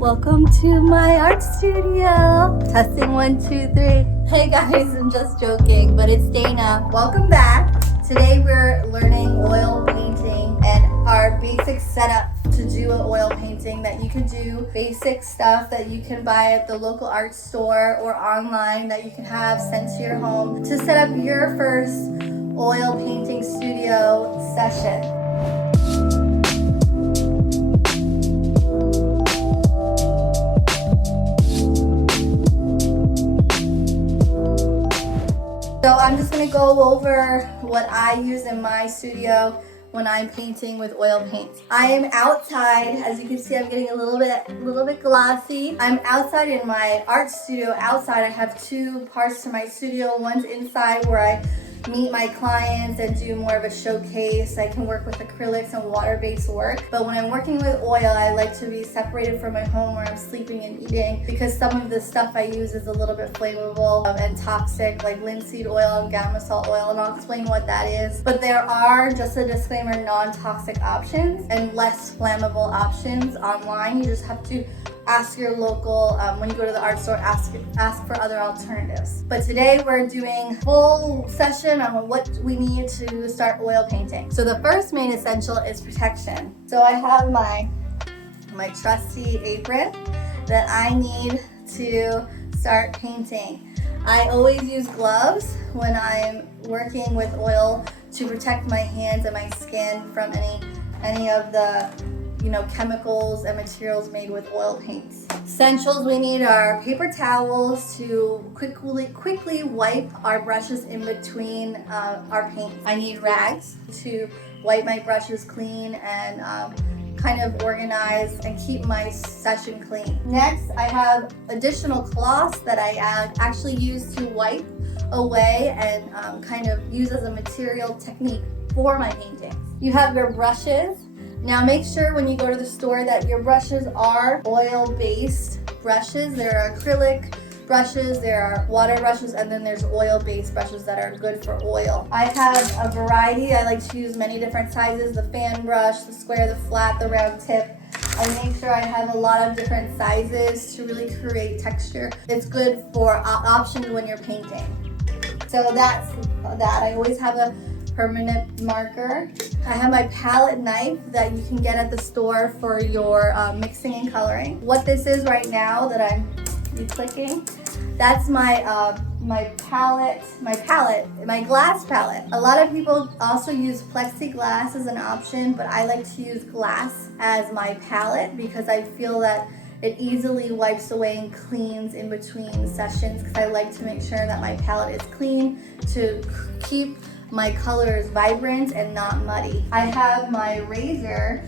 Welcome to my art studio. Testing 1, 2, 3. Hey guys, I'm just joking, but it's Dana. Welcome back. Today we're learning oil painting and our basic setup to do an oil painting that you can do. Basic stuff that you can buy at the local art store or online that you can have sent to your home to set up your first oil painting studio session. So I'm just going to go over what I use in my studio when I'm painting with oil paint. I am outside. As you can see, I'm getting a little bit glossy. I'm outside in my art studio. Outside, I have two parts to my studio. One's inside where I meet my clients and do more of a showcase. I can work with acrylics and water-based work. But when I'm working with oil, I like to be separated from my home where I'm sleeping and eating, because some of the stuff I use is a little bit flammable and toxic, like linseed oil and GAMSOL oil, and I'll explain what that is. But there are, just a disclaimer, non-toxic options and less flammable options online. You just have to ask your local, when you go to the art store, ask for other alternatives. But today we're doing full session on what we need to start oil painting. So the first main essential is protection. So I have my trusty apron that I need to start painting. I always use gloves when I'm working with oil to protect my hands and my skin from any of the chemicals and materials made with oil paints. Essentials we need are paper towels to quickly wipe our brushes in between our paints. I need rags to wipe my brushes clean and kind of organize and keep my session clean. Next, I have additional cloths that I actually use to wipe away and kind of use as a material technique for my paintings. You have your brushes. Now make sure when you go to the store that your brushes are oil-based brushes. There are acrylic brushes, there are water brushes, and then there's oil-based brushes that are good for oil. I have a variety. I like to use many different sizes: the fan brush, the square, the flat, the round tip. I make sure I have a lot of different sizes to really create texture. It's good for options when you're painting. So that's that. I always have a permanent marker. I have my palette knife that you can get at the store for your mixing and coloring. What this is right now that I'm clicking, that's my glass palette. A lot of people also use plexiglass as an option, but I like to use glass as my palette because I feel that it easily wipes away and cleans in between sessions, because I like to make sure that my palette is clean to keep my colors vibrant and not muddy. I have my razor.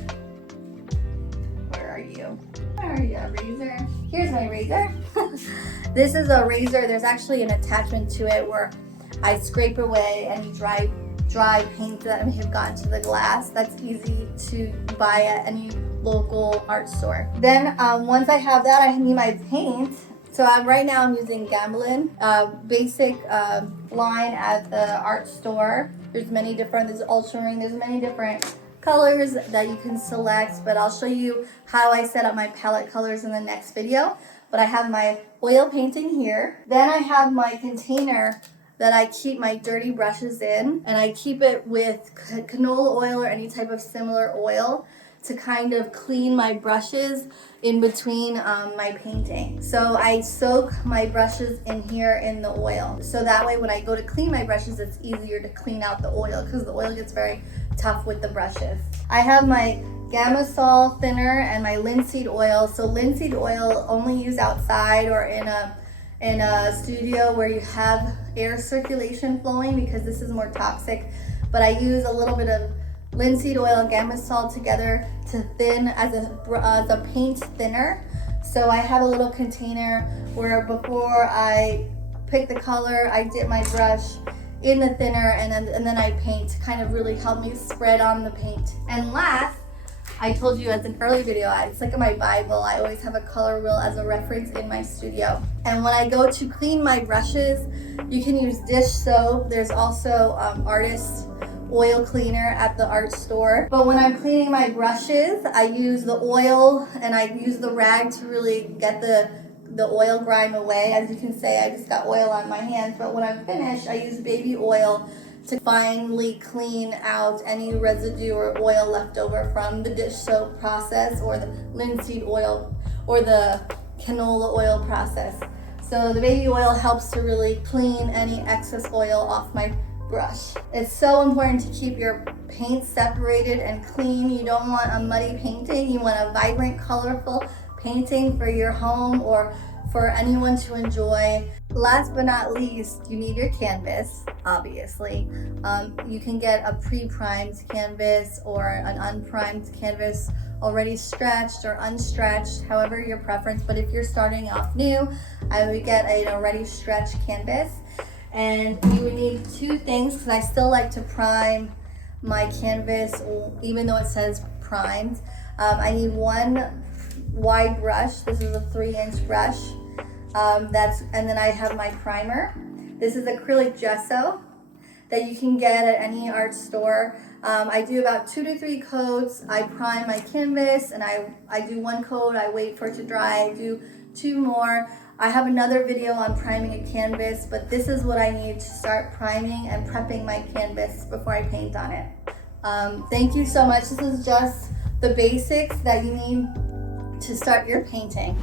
Where are you, razor? Here's my razor. This is a razor. There's actually an attachment to it where I scrape away any dry paint that may have gotten to the glass. That's easy to buy at any local art store. Then once I have that, I need my paint. So right now I'm using GAMBLIN, basic line at the art store. There's ultramarine, there's many different colors that you can select, but I'll show you how I set up my palette colors in the next video. But I have my oil painting here. Then I have my container that I keep my dirty brushes in, and I keep it with canola oil or any type of similar oil to kind of clean my brushes in between my painting. So I soak my brushes in here in the oil. So that way when I go to clean my brushes, it's easier to clean out the oil because the oil gets very tough with the brushes. I have my GAMSOL thinner and my linseed oil. So linseed oil only used outside or in a studio where you have air circulation flowing, because this is more toxic. But I use a little bit of linseed oil and GAMSOL together to thin as a paint thinner. So I have a little container where before I pick the color, I dip my brush in the thinner and then I paint to kind of really help me spread on the paint. And last, I told you as an early video, it's like in my Bible, I always have a color wheel as a reference in my studio. And when I go to clean my brushes, you can use dish soap. There's also artist oil cleaner at the art store. But when I'm cleaning my brushes, I use the oil and I use the rag to really get the oil grime away. As you can see, I just got oil on my hands, but when I'm finished, I use baby oil to finely clean out any residue or oil left over from the dish soap process or the linseed oil or the canola oil process. So the baby oil helps to really clean any excess oil off my brush. It's so important to keep your paint separated and clean. You don't want a muddy painting. You want a vibrant, colorful painting for your home or for anyone to enjoy. Last but not least, you need your canvas, obviously. You can get a pre-primed canvas or an unprimed canvas, already stretched or unstretched, however your preference. But if you're starting off new, I would get an already stretched canvas. And you would need two things, because I still like to prime my canvas even though it says primed. I need one wide brush. This is a 3-inch brush. And then I have my primer. This is acrylic gesso that you can get at any art store. I do about 2 to 3 coats. I prime my canvas and I do 1 coat, I wait for it to dry, I do 2 more. I have another video on priming a canvas, but this is what I need to start priming and prepping my canvas before I paint on it. Thank you so much. This is just the basics that you need to start your painting.